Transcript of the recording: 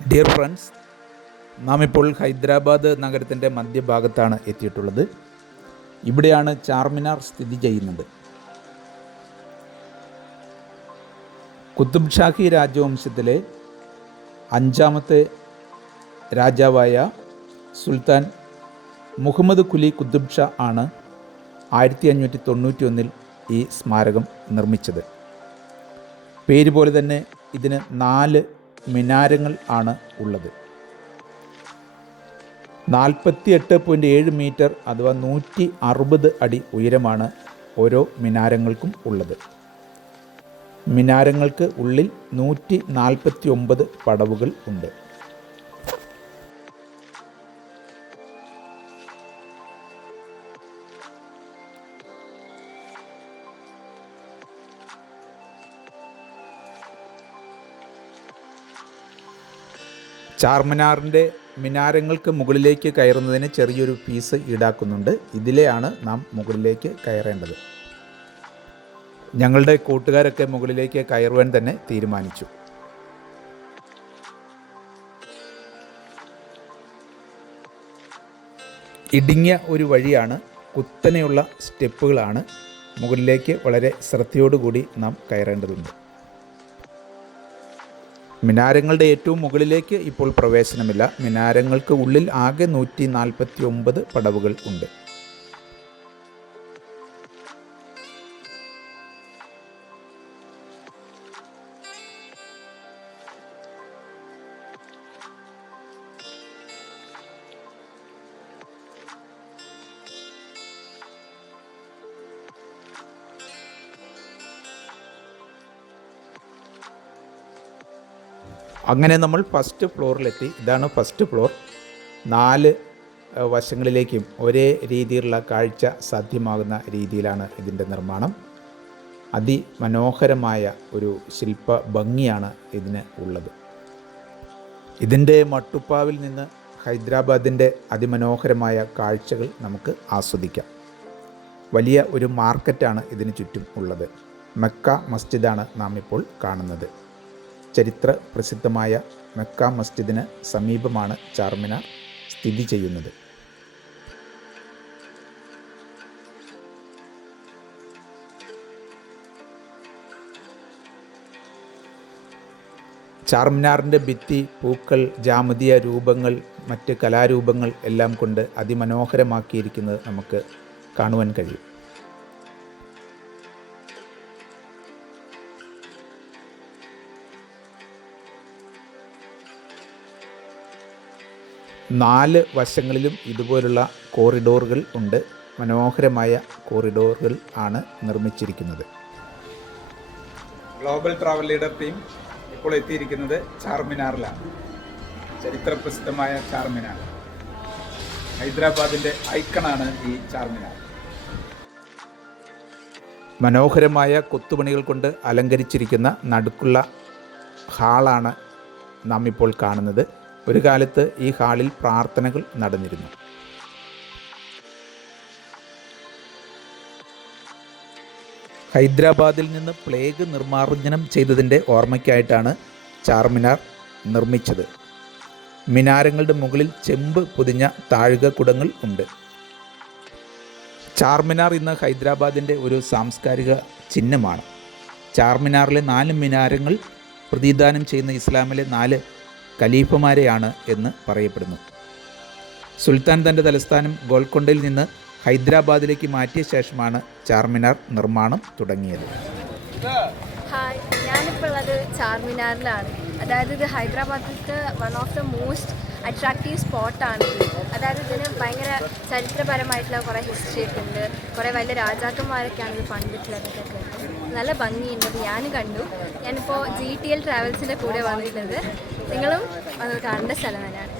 Dear friends, നാം ഇപ്പോൾ ഹൈദരാബാദ് നഗരത്തിൻ്റെ മധ്യഭാഗത്താണ് എത്തിയിട്ടുള്ളത്. ഇവിടെയാണ് ചാർമിനാർ സ്ഥിതി ചെയ്യുന്നത്. കുത്തുബ് ഷാഹി രാജവംശത്തിലെ 5ാമത്തെ രാജാവായ സുൽത്താൻ മുഹമ്മദ് കുലി കുത്തുബ് ഷാ ആണ് 1591 ഈ സ്മാരകം നിർമ്മിച്ചത്. പേര് പോലെ തന്നെ ഇതിന് 4 മിനാരങ്ങൾ ആണ് ഉള്ളത്. 48.7 മീറ്റർ അഥവാ 160 അടി ഉയരമാണ് ഓരോ മിനാരങ്ങൾക്കും ഉള്ളത്. മിനാരങ്ങൾക്ക് ഉള്ളിൽ 149 പടവുകൾ ഉണ്ട്. ചാർമിനാറിൻ്റെ മിനാരങ്ങൾക്ക് മുകളിലേക്ക് കയറുന്നതിന് ചെറിയൊരു ഫീസ് ഈടാക്കുന്നുണ്ട്. ഇതിലെയാണ് നാം മുകളിലേക്ക് കയറേണ്ടത്. ഞങ്ങളുടെ കൂട്ടുകാരൊക്കെ മുകളിലേക്ക് കയറുവാൻ തന്നെ തീരുമാനിച്ചു. ഇടുങ്ങിയ ഒരു വഴിയാണ്, കുത്തനെയുള്ള സ്റ്റെപ്പുകളാണ്. മുകളിലേക്ക് വളരെ ശ്രദ്ധയോടുകൂടി നാം കയറേണ്ടതുണ്ട്. മിനാരങ്ങളുടെ ഏറ്റവും മുകളിലേക്ക് ഇപ്പോൾ പ്രവേശനമില്ല. മിനാരങ്ങൾക്ക് ഉള്ളിൽ ആകെ 149 പടവുകൾ ഉണ്ട്. അങ്ങനെ നമ്മൾ ഫസ്റ്റ് ഫ്ലോറിലെത്തി. ഇതാണ് ഫസ്റ്റ് ഫ്ലോർ. 4 വശങ്ങളിലേക്കും ഒരേ രീതിയിലുള്ള കാഴ്ച സാധ്യമാകുന്ന രീതിയിലാണ് ഇതിൻ്റെ നിർമ്മാണം. അതിമനോഹരമായ ഒരു ശില്പ ഭംഗിയാണ് ഇതിന് ഉള്ളത്. ഇതിൻ്റെ മട്ടുപ്പാവിൽ നിന്ന് ഹൈദരാബാദിൻ്റെ അതിമനോഹരമായ കാഴ്ചകൾ നമുക്ക് ആസ്വദിക്കാം. വലിയ ഒരു മാർക്കറ്റാണ് ഇതിന് ചുറ്റും ഉള്ളത്. മക്ക മസ്ജിദാണ് നാം ഇപ്പോൾ കാണുന്നത്. ചരിത്ര പ്രസിദ്ധമായ മക്ക മസ്ജിദിന് സമീപമാണ് ചാർമിനാർ സ്ഥിതി ചെയ്യുന്നത്. ചാർമിനാറിൻ്റെ ഭിത്തി പൂക്കൾ, ജാമതീയ രൂപങ്ങൾ, മറ്റ് കലാരൂപങ്ങൾ എല്ലാം കൊണ്ട് അതിമനോഹരമാക്കിയിരിക്കുന്നത് നമുക്ക് കാണുവാൻ കഴിയും. നാല് വശങ്ങളിലും ഇതുപോലുള്ള കോറിഡോറുകൾ ഉണ്ട്. മനോഹരമായ കോറിഡോറുകൾ ആണ് നിർമ്മിച്ചിരിക്കുന്നത്. ഗ്ലോബൽ ട്രാവൽ ലീഡർ ടീം ഇപ്പോൾ എത്തിയിരിക്കുന്നത് ചാർമിനാറിലാണ്. ചരിത്രപ്രസിദ്ധമായ ചാർമിനാർ, ഹൈദരാബാദിൻ്റെ ഐക്കണാണ് ഈ ചാർമിനാർ. മനോഹരമായ കൊത്തുപണികൾ കൊണ്ട് അലങ്കരിച്ചിരിക്കുന്ന നടുക്കുള്ള ഹാളാണ് നാം ഇപ്പോൾ കാണുന്നത്. ഒരു കാലത്ത് ഈ ഹാളിൽ പ്രാർത്ഥനകൾ നടന്നിരുന്നു. ഹൈദരാബാദിൽ നിന്ന് പ്ലേഗ് നിർമ്മാർജ്ജനം ചെയ്തതിൻ്റെ ഓർമ്മയ്ക്കായിട്ടാണ് ചാർമിനാർ നിർമ്മിച്ചത്. മിനാരങ്ങളുടെ മുകളിൽ ചെമ്പ് പൊതിഞ്ഞ താഴികക്കുടങ്ങൾ ഉണ്ട്. ചാർമിനാർ ഇന്ന് ഹൈദരാബാദിൻ്റെ ഒരു സാംസ്കാരിക ചിഹ്നമാണ്. ചാർമിനാറിലെ 4 മിനാരങ്ങൾ പ്രതിദാനം ചെയ്യുന്ന ഇസ്ലാമിലെ 4 ഖലീഫമാരെയാണ് എന്ന് പറയപ്പെടുന്നു. സുൽത്താൻ തൻ്റെ തലസ്ഥാനം ഗോൽക്കൊണ്ടയിൽ നിന്ന് ഹൈദരാബാദിലേക്ക് മാറ്റിയ ശേഷമാണ് ചാർമിനാർ നിർമ്മാണം തുടങ്ങിയത്. ഹായ്, ഞാനിപ്പോൾ ഉള്ളത് ചാർമിനാറിലാണ്. അതായത് ഇത് ഹൈദരാബാദിലത്തെ one of the most attractive സ്പോട്ടാണ്. അതായത് ഇതിന് ഭയങ്കര ചരിത്രപരമായിട്ടുള്ള കുറേ ഹിസ്റ്ററി ഒക്കെ ഉണ്ട്. കുറേ വലിയ രാജാക്കന്മാരൊക്കെയാണ് ഇത് പണിതിട്ടുള്ളതൊക്കെ. നല്ല ഭംഗിയുണ്ട്. ഞാനും കണ്ടു. ഞാനിപ്പോൾ GTL ട്രാവൽസിൻ്റെ കൂടെ വന്നിട്ടുള്ളത്. നിങ്ങളും അത് കാണേണ്ട സ്ഥലം തന്നെയാണ്.